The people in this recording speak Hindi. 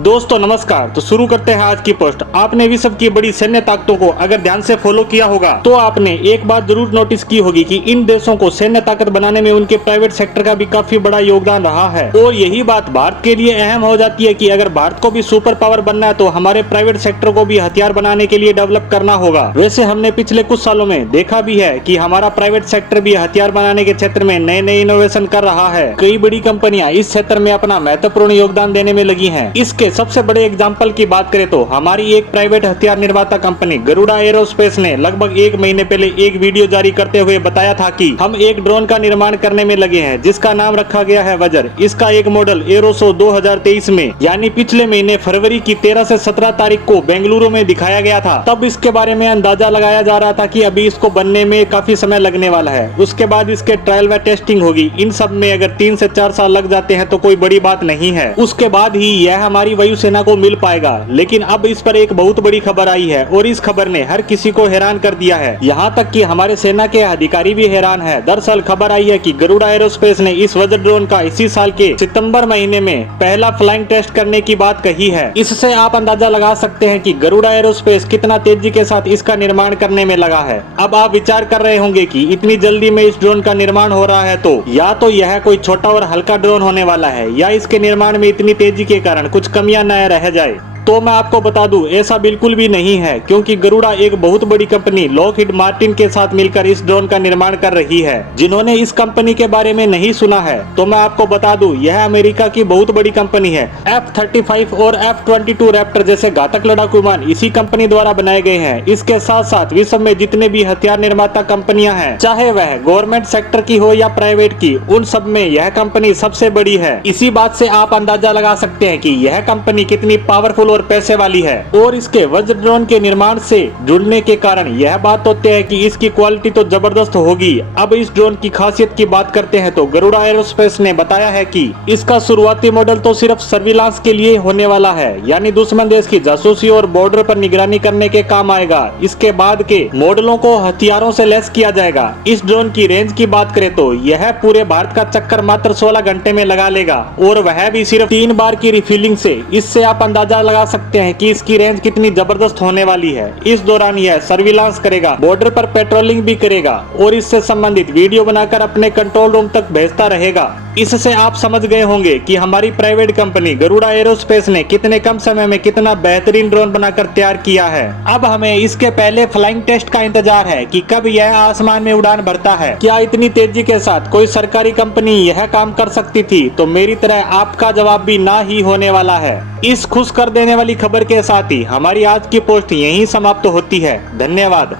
दोस्तों नमस्कार। तो शुरू करते हैं आज की पोस्ट। आपने विश्व की बड़ी सैन्य ताकतों को अगर ध्यान से फॉलो किया होगा तो आपने एक बात जरूर नोटिस की होगी कि इन देशों को सैन्य ताकत बनाने में उनके प्राइवेट सेक्टर का भी काफी बड़ा योगदान रहा है। और यही बात भारत के लिए अहम हो जाती है कि अगर भारत को भी सुपर पावर बनना है तो हमारे प्राइवेट सेक्टर को भी हथियार बनाने के लिए डेवलप करना होगा। वैसे हमने पिछले कुछ सालों में देखा भी है कि हमारा प्राइवेट सेक्टर भी हथियार बनाने के क्षेत्र में नए नए इनोवेशन कर रहा है। कई बड़ी कंपनियां इस क्षेत्र में अपना महत्वपूर्ण योगदान देने में लगी हैं। इसके सबसे बड़े एग्जाम्पल की बात करें तो हमारी एक प्राइवेट हथियार निर्माता कंपनी गरुड़ा एरोस्पेस ने लगभग एक महीने पहले एक वीडियो जारी करते हुए बताया था कि हम एक ड्रोन का निर्माण करने में लगे हैं जिसका नाम रखा गया है वज्र। इसका एक मॉडल एरोसो 2023 में यानी पिछले महीने फरवरी की 13 से 17 तारीख को बेंगलुरु में दिखाया गया था। तब इसके बारे में अंदाजा लगाया जा रहा था कि अभी इसको बनने में काफी समय लगने वाला है। उसके बाद इसके ट्रायल व टेस्टिंग होगी। इन सब में अगर 3 से 4 साल लग जाते हैं तो कोई बड़ी बात नहीं है। उसके बाद ही यह हमारी वायुसेना को मिल पाएगा। लेकिन अब इस पर एक बहुत बड़ी खबर आई है और इस खबर ने हर किसी को हैरान कर दिया है। यहाँ तक कि हमारे सेना के अधिकारी भी हैरान है। दरअसल खबर आई है कि गरुड़ा एरोस्पेस ने इस वज्र ड्रोन का इसी साल के सितंबर महीने में पहला फ्लाइंग टेस्ट करने की बात कही है। इससे आप अंदाजा लगा सकते हैं कि गरुड़ा एरोस्पेस कितना तेजी के साथ इसका निर्माण करने में लगा है। अब आप विचार कर रहे होंगे कि इतनी जल्दी में इस ड्रोन का निर्माण हो रहा है तो या तो यह कोई छोटा और हल्का ड्रोन होने वाला है या इसके निर्माण में इतनी तेजी के कारण कुछ कमियां न रह जाए। तो मैं आपको बता दूं ऐसा बिल्कुल भी नहीं है, क्योंकि गरुड़ा एक बहुत बड़ी कंपनी लॉकहीड मार्टिन के साथ मिलकर इस ड्रोन का निर्माण कर रही है। जिन्होंने इस कंपनी के बारे में नहीं सुना है तो मैं आपको बता दूं यह अमेरिका की बहुत बड़ी कंपनी है। F-35 और F-22 रैप्टर जैसे घातक लड़ाकू विमान इसी कंपनी द्वारा बनाए गए हैं। इसके साथ साथ विश्व में जितने भी हथियार निर्माता कंपनियां हैं, चाहे वह गवर्नमेंट सेक्टर की हो या प्राइवेट की, उन सब में यह कंपनी सबसे बड़ी है। इसी बात से आप अंदाजा लगा सकते हैं कि यह कंपनी कितनी पावरफुल और पैसे वाली है। और इसके वज्र ड्रोन के निर्माण से जुड़ने के कारण यह बात तो तय है कि इसकी क्वालिटी तो जबरदस्त होगी। अब इस ड्रोन की खासियत की बात करते हैं तो गरुड़ा एरोस्पेस ने बताया है कि इसका शुरुआती मॉडल तो सिर्फ सर्विलांस के लिए होने वाला है, यानी दुश्मन देश की जासूसी और बॉर्डर पर निगरानी करने के काम आएगा। इसके बाद के मॉडलों को हथियारों से लैस किया जाएगा। इस ड्रोन की रेंज की बात करें तो यह पूरे भारत का चक्कर मात्र 16 घंटे में लगा लेगा और वह भी सिर्फ 3 बार की रिफिलिंग से। इससे आप अंदाजा लगा सकते हैं कि इसकी रेंज कितनी जबरदस्त होने वाली है। इस दौरान यह सर्विलांस करेगा, बॉर्डर पर पेट्रोलिंग भी करेगा और इससे संबंधित वीडियो बनाकर अपने कंट्रोल रूम तक भेजता रहेगा। इससे आप समझ गए होंगे कि हमारी प्राइवेट कंपनी गरुड़ा एरोस्पेस ने कितने कम समय में कितना बेहतरीन ड्रोन बनाकर तैयार किया है। अब हमें इसके पहले फ्लाइंग टेस्ट का इंतजार है कि कब यह आसमान में उड़ान भरता है। क्या इतनी तेजी के साथ कोई सरकारी कंपनी यह काम कर सकती थी? तो मेरी तरह आपका जवाब भी ना ही होने वाला है। इस खुश कर देने वाली खबर के साथ ही हमारी आज की पोस्ट यहीं समाप्त होती है। धन्यवाद।